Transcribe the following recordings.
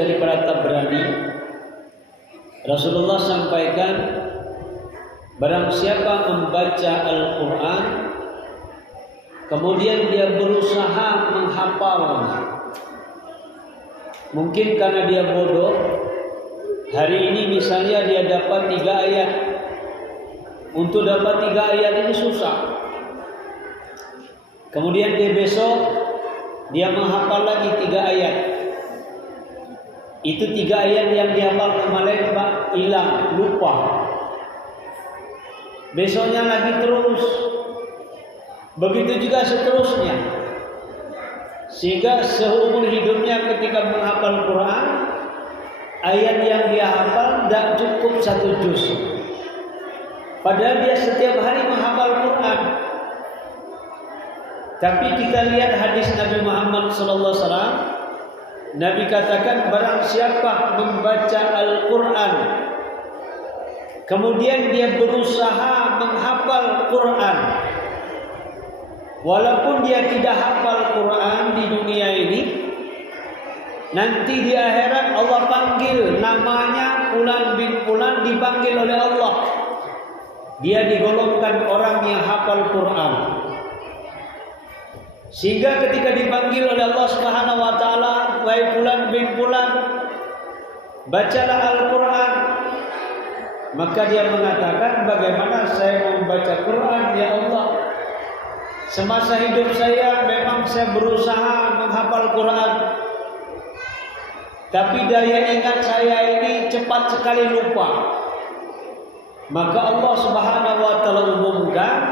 daripada Tabrani, Rasulullah sampaikan, barang siapa membaca Al-Quran kemudian dia berusaha menghafalnya, mungkin karena dia bodoh, hari ini misalnya dia dapat 3 ayat, untuk dapat 3 ayat ini susah, kemudian dia besok dia menghafal lagi 3 ayat, itu 3 ayat yang dihafal kemarin Pak hilang, lupa. Besoknya lagi terus. Begitu juga seterusnya. Sehingga seumur hidupnya ketika menghafal Quran, ayat yang dia hafal tidak cukup 1 juz. Padahal dia setiap hari menghafal Quran. Tapi kita lihat hadis Nabi Muhammad SAW. Nabi katakan, barang siapa membaca Al-Quran kemudian dia berusaha menghafal Quran, walaupun dia tidak hafal Quran di dunia ini, nanti di akhirat Allah panggil namanya Fulan bin Fulan, dipanggil oleh Allah, dia digolongkan orang yang hafal Quran. Sehingga ketika dipanggil oleh Allah Subhanahu wa taala, wahai Fulan bin Fulan, bacalah Al-Quran, maka dia mengatakan, bagaimana saya membaca Quran ya Allah? Semasa hidup saya memang saya berusaha menghafal Quran, tapi daya ingat saya ini cepat sekali lupa. Maka Allah Subhanahu wa taala umumkan,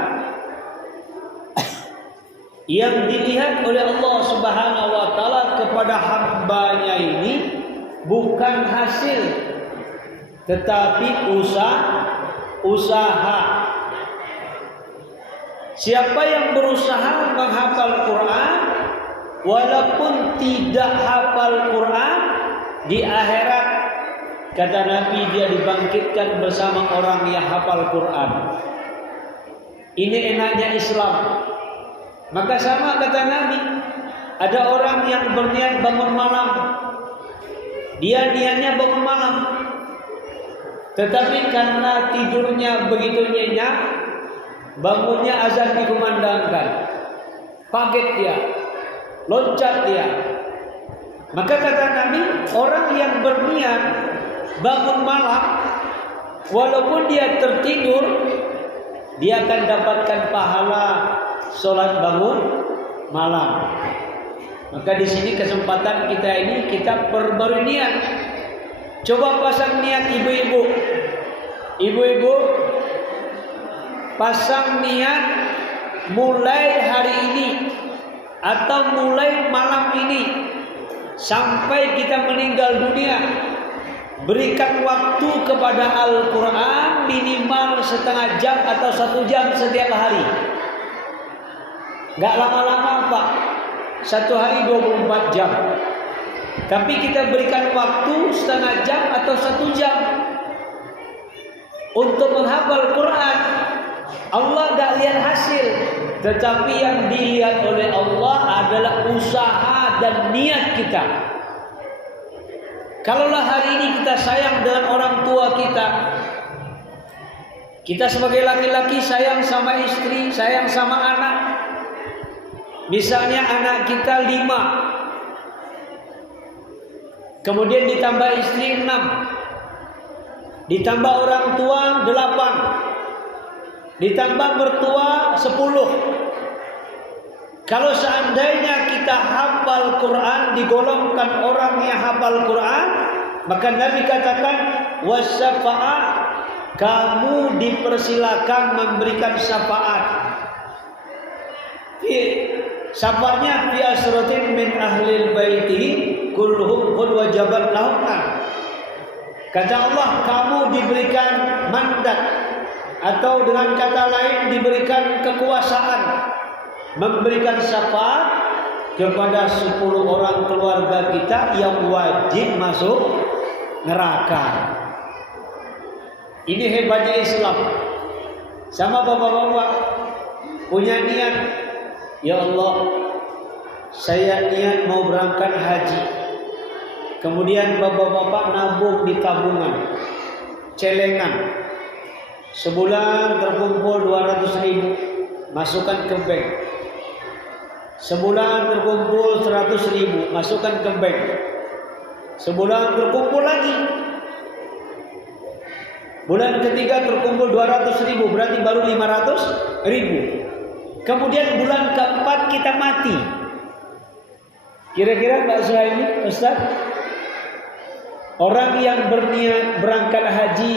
yang dilihat oleh Allah Subhanahu wa taala kepada hambanya ini bukan hasil, tetapi usaha. Siapa yang berusaha menghafal Quran walaupun tidak hafal Quran, di akhirat kata Nabi dia dibangkitkan bersama orang yang hafal Quran. Ini enaknya Islam. Maka sama kata Nabi, ada orang yang berniat bangun malam, dia niatnya bangun malam, tetapi karena tidurnya begitu nyenyak, bangunnya azan dikumandangkan, kaget dia, loncat dia. Maka kata Nabi, orang yang berniat bangun malam, walaupun dia tertidur, dia akan dapatkan pahala sholat bangun malam. Maka di sini kesempatan kita ini, kita perbarui niat. Coba pasang niat ibu-ibu. Ibu-ibu pasang niat mulai hari ini atau mulai malam ini sampai kita meninggal dunia, berikan waktu kepada Al-Quran minimal setengah jam atau 1 jam setiap hari. Gak lama-lama Pak, 1 hari 24 jam. Tapi kita berikan waktu setengah jam atau 1 jam untuk menghafal Quran. Allah gak lihat hasil, tetapi yang dilihat oleh Allah adalah usaha dan niat kita. Kalaulah hari ini kita sayang dengan orang tua kita, kita sebagai laki-laki sayang sama istri, sayang sama anak. Misalnya anak kita 5, kemudian ditambah istri 6, ditambah orang tua 8, ditambah mertua 10. Kalau seandainya kita hafal Quran, digolongkan orang yang hafal Quran, maka Nabi katakan wasyafa'ah, kamu dipersilakan memberikan syafaat. Syafaatnya fi asratin min ahlil baiti kulluhum qad wajabat lahum. Kata Allah, kamu diberikan mandat, atau dengan kata lain diberikan kekuasaan memberikan syafaat kepada 10 orang keluarga kita yang wajib masuk neraka. Ini hebatnya Islam. Sama bapak-bapak punya niat, ya Allah, saya niat mau berangkat haji. Kemudian bapak-bapak nabung di tabungan, celengan. Sebulan terkumpul 200.000, masukkan ke bank. Sebulan terkumpul 100.000, masukkan ke bank. Sebulan terkumpul lagi. Bulan ketiga terkumpul 200.000, berarti baru 500.000. Kemudian bulan keempat kita mati. Kira-kira Pak Suhaimi, Ustaz, orang yang berniat berangkat haji,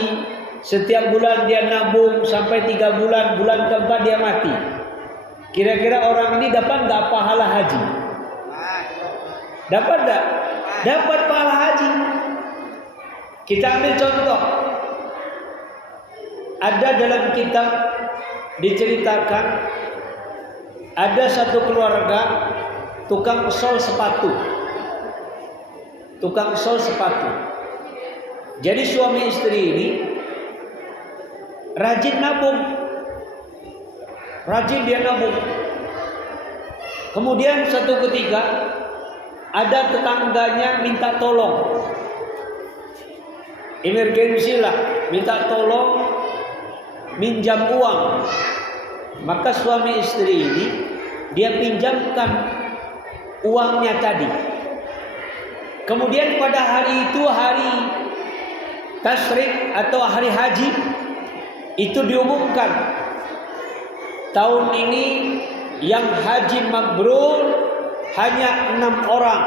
setiap bulan dia nabung sampai 3 bulan, bulan keempat dia mati. Kira-kira orang ini dapat nggak pahala haji? Dapat nggak? Dapat pahala haji. Kita ambil contoh. Ada dalam kitab diceritakan ada satu keluarga tukang sol sepatu. Tukang sol sepatu. Jadi suami istri ini rajin nabung. Rajin dia nabung. Kemudian satu ketika ada tetangganya minta tolong. Emergensi lah, minta tolong minjam uang. Maka suami istri ini dia pinjamkan uangnya tadi. Kemudian pada hari itu, hari tasyrik atau hari haji, itu diumumkan tahun ini yang haji mabrur hanya 6 orang.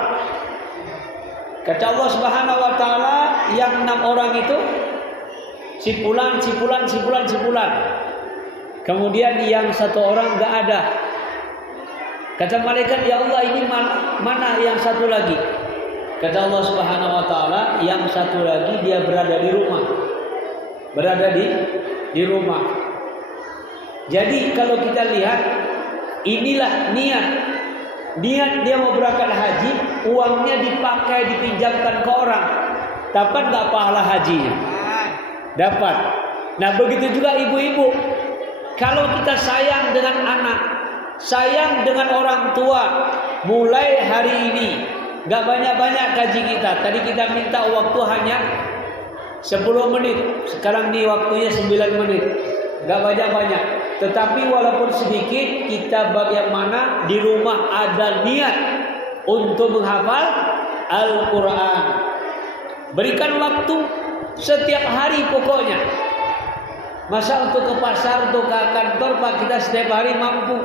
Kata Allah Subhanahu wa taala, yang 6 orang itu si fulan. Kemudian yang 1 orang enggak ada. Kata malaikat, ya Allah, ini mana yang 1 lagi? Kata Allah Subhanahu wa taala, yang 1 lagi dia berada di rumah. Berada di rumah. Jadi kalau kita lihat, inilah niat dia mau berangkat haji, uangnya dipakai dipinjamkan ke orang. Dapat nggak pahala hajinya? Dapat. Nah begitu juga ibu-ibu. Kalau kita sayang dengan anak, sayang dengan orang tua, mulai hari ini nggak banyak-banyak gaji kita. Tadi kita minta waktu hanya 10 menit. Sekarang nih waktunya 9 menit. Nggak banyak-banyak. Tetapi walaupun sedikit, kita bagaimana di rumah ada niat untuk menghafal Al-Quran. Berikan waktu setiap hari pokoknya. Masa untuk ke pasar, untuk ke kantor, Pak, kita setiap hari mampu.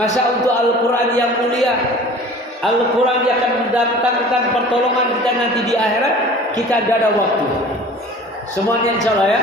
Masa untuk Al-Quran yang mulia, Al-Quran yang akan mendatangkan pertolongan kita nanti di akhirat, kita gak ada waktu. Semuanya insya Allah ya.